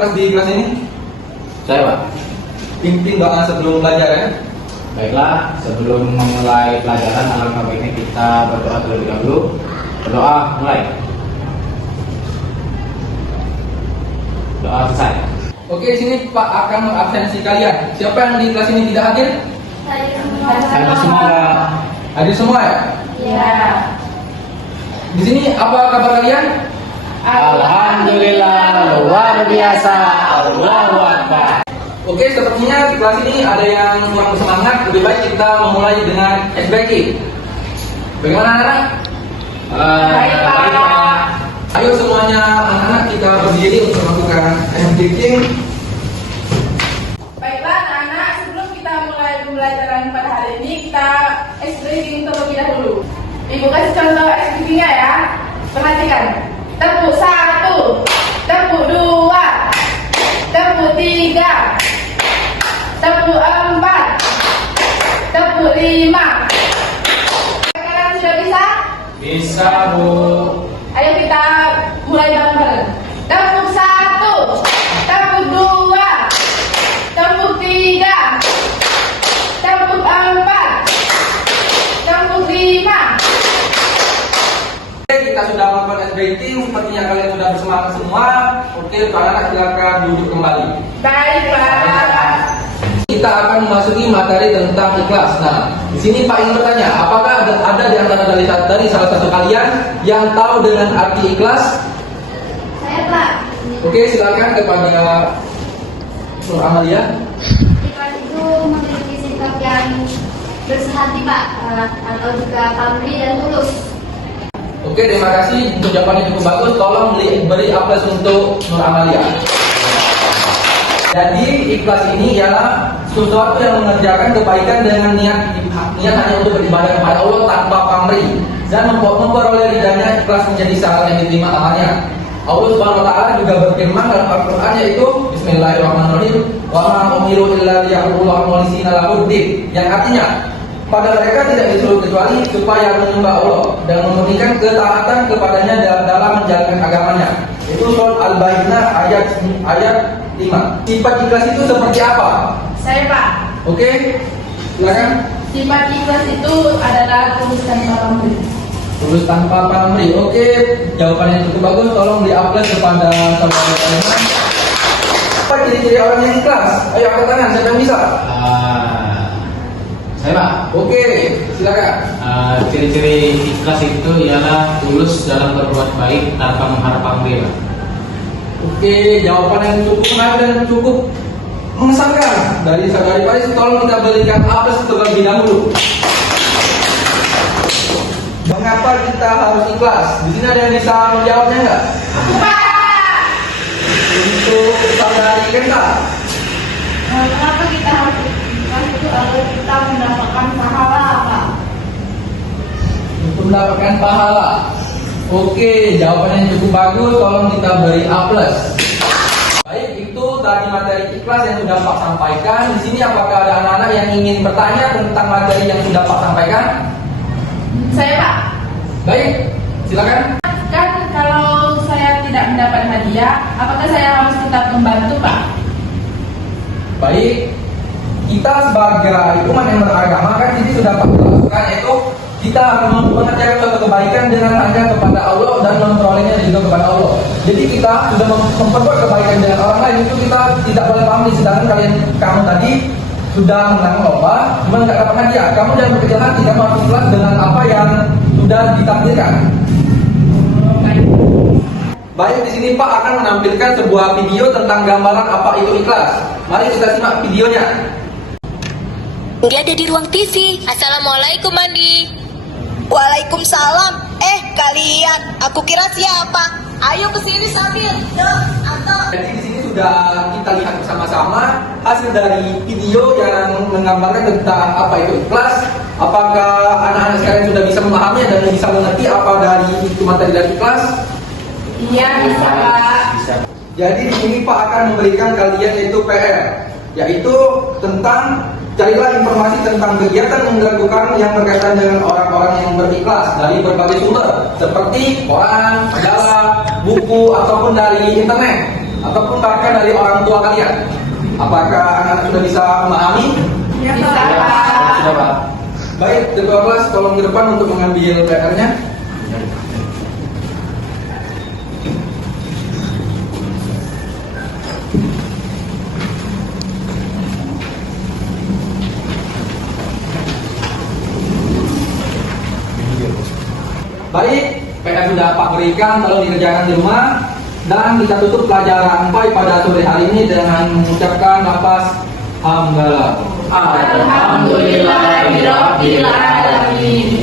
kelas di kelas ini? Saya, Pak. Pimpin doa sebelum belajar ya. Baiklah, sebelum memulai pelajaran alangkah baiknya kita berdoa terlebih dahulu. Berdoa, mulai. Doa selesai. Oke, sini Pak akan mengabsensi kalian. Siapa yang di kelas ini tidak hadir? Saya semua, Pak. Hadir semua ya? Ya. Di sini apa kabar kalian? Alhamdulillah, luar biasa. Allahu Akbar. Oke, sepertinya di kelas ini ada yang kurang bersemangat. Lebih baik kita memulai dengan SBK. Bagaimana anak-anak? Baik, Pak. Ayo semuanya anak-anak kita berdiri untuk melakukan SBK. Baiklah anak-anak, sebelum kita mulai pembelajaran pada hari ini, kita SBK terlebih dahulu. Ibu kasih contoh SBK-nya ya. Perhatikan. Tepuk 1, tepuk 2, tepuk 3, tepuk 4, tepuk 5. Kalian sudah bisa? Bisa, Bu. Ayo kita mulai bareng-bareng. Tepuk 1, tepuk 2, tepuk 3, tepuk 4, tepuk 5. Kita sudah melakukan SBK, sepertinya kalian sudah bersemangat semua. Oke, anak-anak silakan duduk kembali. Baiklah. Kita akan memasuki materi tentang ikhlas. Nah, di sini Pak ingin bertanya, apakah ada di antara dari salah satu kalian yang tahu dengan arti ikhlas? Saya, Pak. Oke, silakan kepada Nur Amalia. Ikhlas itu memiliki sikap yang bersehati, Pak, atau juga pamrih dan tulus. Oke, terima kasih. Untuk jawabannya cukup bagus. Tolong beri aplaus untuk Nur Amalia. Jadi ikhlas ini ialah sesuatu yang mengerjakan kebaikan dengan niat hanya untuk beribadah kepada Allah tanpa pamrih dan memperoleh ridhanya. Ikhlas menjadi syarat yang diterima amalnya. Allah Subhanahu wa taala juga berfirman dalam Al-Qur'an, yaitu Bismillahirrahmanirrahim, wa ma umiru illa liya'budullaha mukhlishina lahu-d-din, yang artinya pada mereka tidak disuruh kecuali supaya menyembah Allah dan memberikan ketaatan kepadanya dalam menjalankan agamanya. Itu surat Al-Baqarah ayat 5. Sifat ikhlas itu seperti apa? Saya, Pak. Oke, silakan. Sifat ikhlas itu adalah tulus tanpa pamrih. Tulus tanpa pamrih. Oke, jawabannya cukup bagus. Tolong di-upload kepada saudara kalian. Apa ciri-ciri orang yang ikhlas? Ayo angkat tangan, siapa yang bisa? Saya, Pak. Oke, silakan. Ciri-ciri ikhlas itu ialah tulus dalam berbuat baik tanpa mengharap pamrih, Pak. Oke, jawaban yang cukup menarik dan cukup mengesankan dari saudari Paris. Tolong kita berikan aplaus terlebih dahulu. Mengapa kita harus ikhlas? Di sini ada yang bisa menjawabnya nggak? Pak. Untuk saudari Kenta. Kenapa kita harus ikhlas itu agar kita mendapatkan pahala, Pak? Untuk mendapatkan pahala. Oke, jawabannya cukup bagus. Tolong kita beri aplaus. Baik, itu tadi materi ikhlas yang sudah Pak sampaikan. Di sini apakah ada anak-anak yang ingin bertanya tentang materi yang sudah Pak sampaikan? Saya, Pak. Baik, silakan. Kan kalau saya tidak mendapat hadiah, apakah saya harus tetap membantu, Pak? Baik, kita sebagai umat yang beragama kan ini sudah Pak lakukan, yaitu kita harus mengerjakan suatu kebaikan dengan hanya kepada Allah dan memperolehnya juga kepada Allah. Jadi kita sudah memperbuat kebaikan dengan orang lain, itu kita tidak boleh pamrih. Sedangkan kamu tadi sudah menang lomba, cuma nggak dapat hadiah. Kamu jangan berkecil hati, kamu harus ikhlas dengan apa yang sudah ditakdirkan. Baik, di sini Pak akan menampilkan sebuah video tentang gambaran apa itu ikhlas. Mari kita simak videonya. Dia ada di ruang TV. Assalamualaikum, Andi. Waalaikumsalam. Kalian, aku kira siapa? Ayo ke sini sambil. Jadi di sini sudah kita lihat bersama-sama hasil dari video yang menggambarkan tentang apa itu ikhlas. Apakah anak-anak sekalian sudah bisa memahami dan bisa mengerti apa dari itu materi dari ikhlas? Iya, bisa, Pak. Bisa. Jadi di sini Pak akan memberikan kalian yaitu PR, yaitu tentang carilah informasi tentang kegiatan yang dilakukan yang berkaitan dengan orang-orang yang berikhlas dari berbagai sumber seperti koran, majalah, buku ataupun dari internet. ataupun bahkan dari orang tua kalian? Apakah anak-anak sudah bisa memahami? Bisa, Ya, Pak. sudah Pak. Baik, ketua kelas tolong ke depan untuk mengambil PR-nya. Baik, PR sudah Pak berikan, tolong dikerjakan di rumah. Dan kita tutup pelajaran PAI pada sore hari ini dengan mengucapkan lafaz hamdalah. Alhamdulillahirabbil alamin.